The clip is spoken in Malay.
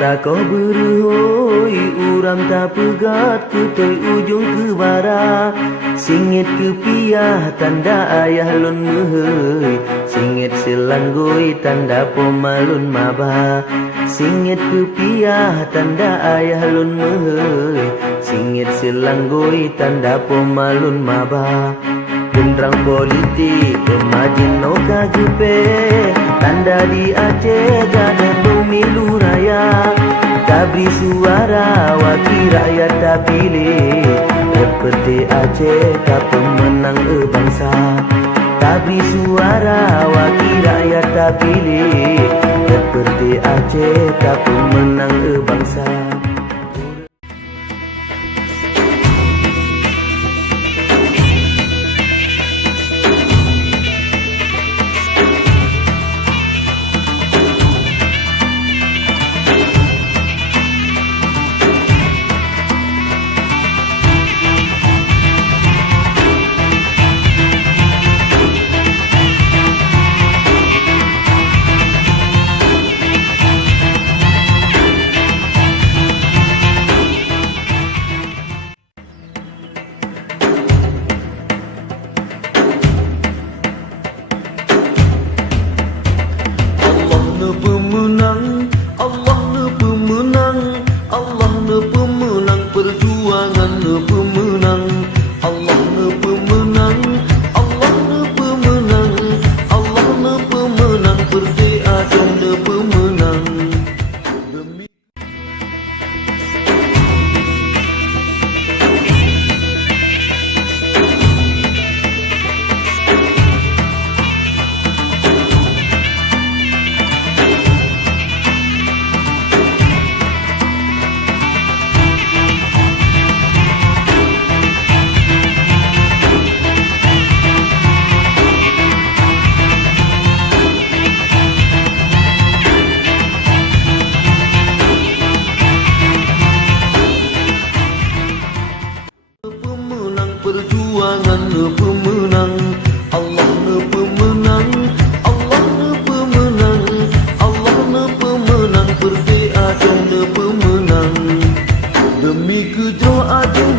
tak kau berhoi, uram tak pegat ke toi ujung ke bara. Singit ke piah tanda ayah lun mehoi, singit selanggoi tanda pomalun maba. Singit ke piah tanda ayah lun mehoi, singit selanggoi tanda pomalun maba. Gendrang politik kemajin no kajupe, tanda di Aceh gada pemilu raya. Tabri suara wakil rakyat tak pilih, seperti Aceh tak pemenang bangsa. Tabri suara wakil rakyat tak pilih, seperti Aceh tak pemenang bangsa. Pemenang, Allah ne pemenang, Allah ne pemenang, Allah ne pemenang, Perti Aceh ne pemenang. Demi kejauh Aceh